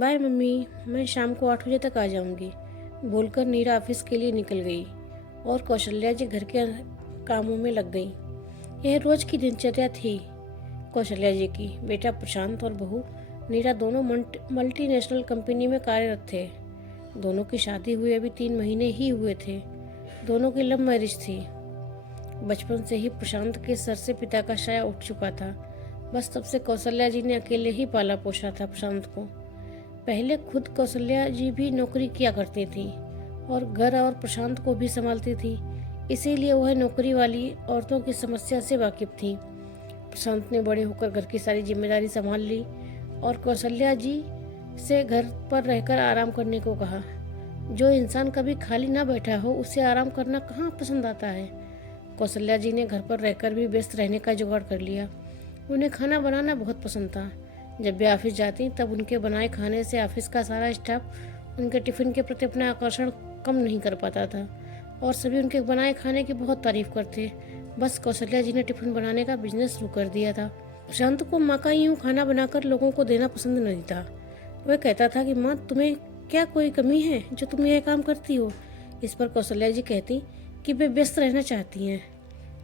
Bye mummy, मैं शाम को 8 बजे तक आ जाऊंगी, बोलकर नीरा ऑफिस के लिए निकल गई और कौशल्या जी घर के कामों में लग गई। यह रोज की दिनचर्या थी कौशल्या जी की। बेटा प्रशांत और बहू नीरा दोनों मल्टीनेशनल कंपनी में कार्यरत थे। दोनों की शादी हुए अभी 3 महीने ही हुए थे। दोनों की लव मैरिज थी। बचपन से ही प्रशांत के सर से पिता का साया उठ चुका था। बस तब से कौशल्या जी ने अकेले ही पाला पोसा था प्रशांत को। पहले खुद कौशल्या जी भी नौकरी किया करती थी और घर और प्रशांत को भी संभालती थी, इसीलिए वह नौकरी वाली औरतों की समस्या से वाकिफ थी। प्रशांत ने बड़े होकर घर की सारी जिम्मेदारी संभाल ली और कौशल्या जी से घर पर रहकर आराम करने को कहा। जो इंसान कभी खाली ना बैठा हो उसे आराम करना कहाँ पसंद आता है। कौशल्या जी ने घर पर रहकर भी व्यस्त रहने का जुगाड़ कर लिया। उन्हें खाना बनाना बहुत पसंद था। जब भी ऑफिस जाती तब उनके बनाए खाने से ऑफिस का सारा स्टाफ उनके टिफिन के प्रति अपना आकर्षण कम नहीं कर पाता था और सभी उनके बनाए खाने की बहुत तारीफ करते। बस कौशल्या जी ने टिफिन बनाने का बिजनेस शुरू कर दिया था। प्रशांत को माँ का यूं खाना बनाकर लोगों को देना पसंद नहीं था। वह कहता था कि माँ, तुम्हें क्या कोई कमी है जो तुम यह काम करती हो। इस पर कौशल्या जी कहती कि वे व्यस्त रहना चाहती हैं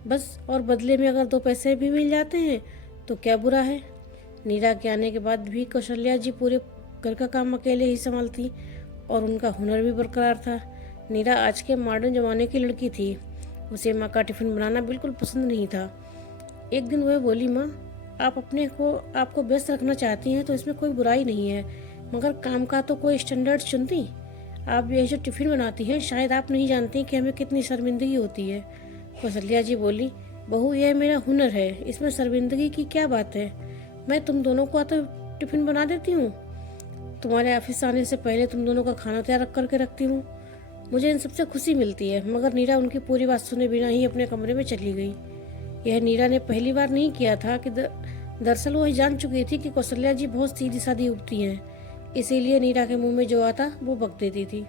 बस, और बदले में अगर 2 पैसे भी मिल जाते हैं तो क्या बुरा है। नीरा के आने के बाद भी कौशल्या जी पूरे घर का काम अकेले ही संभालती और उनका हुनर भी बरकरार था। नीरा आज के मॉडर्न जमाने की लड़की थी। उसे माँ का टिफिन बनाना बिल्कुल पसंद नहीं था। एक दिन वह बोली, माँ, आप आपको व्यस्त रखना चाहती हैं तो इसमें कोई बुराई नहीं है, मगर काम का तो कोई स्टैंडर्ड चुनती। आप ये जो टिफिन बनाती हैं, शायद आप नहीं जानती कि हमें कितनी शर्मिंदगी होती है। कौशल्या जी बोली, बहू, यह मेरा हुनर है, इसमें शर्मिंदगी की क्या बात है। मैं तुम दोनों को तो टिफिन बना देती हूँ। तुम्हारे ऑफिस आने से पहले तुम दोनों का खाना तैयार करके रखती हूँ। मुझे इन सबसे खुशी मिलती है। मगर नीरा उनकी पूरी बात सुने बिना ही अपने कमरे में चली गई। यह नीरा ने पहली बार नहीं किया था कि दरअसल वह जान चुकी थी कि कौशल्या जी बहुत सीधी सादी उगती हैं, इसीलिए नीरा के मुंह में जो आता वो बक देती थी।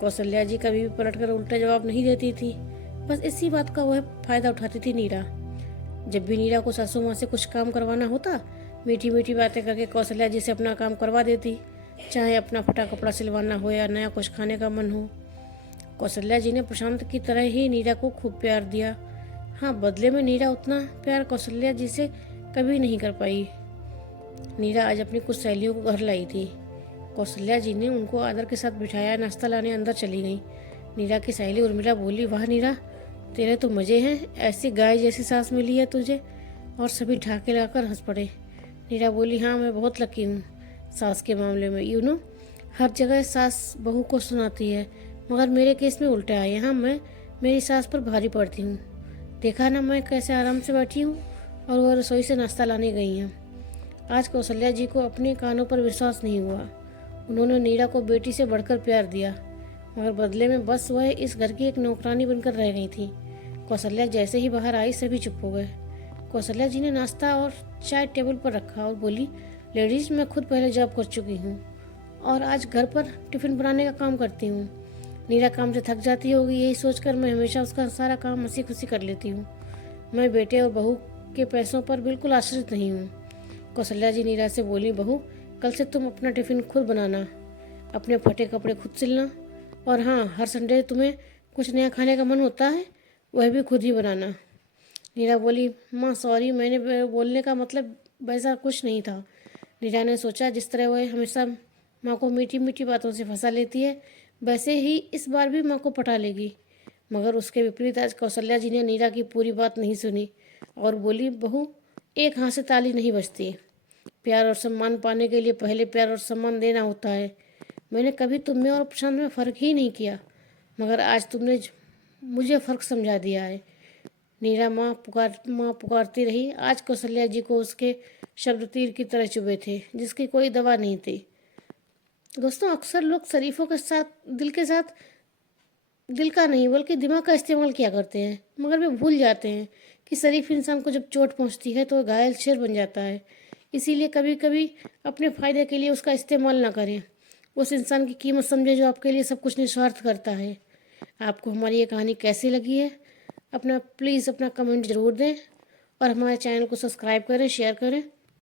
कौशल्या जी कभी भी पलटकर उल्टा जवाब नहीं देती थी। बस इसी बात का वह फायदा उठाती थी नीरा। जब भी नीरा को सासू माँ से कुछ काम करवाना होता, मीठी मीठी बातें करके कौशल्या जी से अपना काम करवा देती, चाहे अपना फटा कपड़ा सिलवाना हो या नया कुछ खाने का मन हो। कौशल्या जी ने प्रशांत की तरह ही नीरा को खूब प्यार दिया। हाँ, बदले में नीरा उतना प्यार कौशल्या जी से कभी नहीं कर पाई। नीरा आज अपनी कुछ सहेलियों को घर लाई थी। कौशल्या जी ने उनको आदर के साथ बिठाया, नाश्ता लाने अंदर चली गई। नीरा की सहेली उर्मिला बोली, वाह नीरा, तेरे तो मजे हैं, ऐसी गाय जैसी सास मिली है तुझे। और सभी ढाके लगाकर हंस पड़े। नीरा बोली, हाँ, मैं बहुत लकी हूँ सास के मामले में। हर जगह सास बहू को सुनाती है, मगर मेरे केस में उल्टा है। यहाँ मैं मेरी सास पर भारी पड़ती हूँ। देखा ना मैं कैसे आराम से बैठी हूँ और वह रसोई से नाश्ता लाने गई हैं। आज कौशल्या जी को अपने कानों पर विश्वास नहीं हुआ। उन्होंने नीरा को बेटी से बढ़कर प्यार दिया, मगर बदले में बस वह इस घर की एक नौकरानी बनकर रह गई थी। कौशल्या जैसे ही बाहर आई सभी चुप हो गए। कौशल्या जी ने नाश्ता और चाय टेबल पर रखा और बोली, लेडीज, मैं खुद पहले जॉब कर चुकी हूँ और आज घर पर टिफिन बनाने का काम करती हूँ। नीरा काम से थक जाती होगी, यही सोचकर मैं हमेशा उसका सारा काम हंसी खुशी कर लेती हूँ। मैं बेटे और बहू के पैसों पर बिल्कुल आश्रित नहीं हूँ। कौशल्या जी नीरा से बोली, बहू, कल से तुम अपना टिफिन खुद बनाना, अपने फटे कपड़े खुद सिलना, और हाँ, हर संडे तुम्हें कुछ नया खाने का मन होता है वह भी खुद ही बनाना। नीरा बोली, माँ सॉरी, मैंने बोलने का मतलब वैसा कुछ नहीं था। नीरा ने सोचा, जिस तरह वह हमेशा माँ को मीठी मीठी बातों से फंसा लेती है, वैसे ही इस बार भी माँ को पटा लेगी। मगर उसके विपरीत आज कौशल्या जी ने नीरा की पूरी बात नहीं सुनी और बोली, बहू, एक हाथ से ताली नहीं बजती। प्यार और सम्मान पाने के लिए पहले प्यार और सम्मान देना होता है। मैंने कभी तुम में और प्रशांत में फ़र्क ही नहीं किया, मगर आज तुमने मुझे फ़र्क समझा दिया है। नीरा माँ पुकारती रही। आज कौशल्या जी को उसके शब्द तीर की तरह चुभे थे, जिसकी कोई दवा नहीं थी। दोस्तों, अक्सर लोग शरीफों के साथ दिल का नहीं बल्कि दिमाग का इस्तेमाल किया करते हैं, मगर वे भूल जाते हैं कि शरीफ इंसान को जब चोट पहुंचती है तो वह घायल शेर बन जाता है। इसीलिए कभी कभी अपने फ़ायदे के लिए उसका इस्तेमाल ना करें। उस इंसान की कीमत समझे जो आपके लिए सब कुछ निस्वार्थ करता है। आपको हमारी ये कहानी कैसी लगी है, प्लीज़ अपना कमेंट ज़रूर दें और हमारे चैनल को सब्सक्राइब करें, शेयर करें।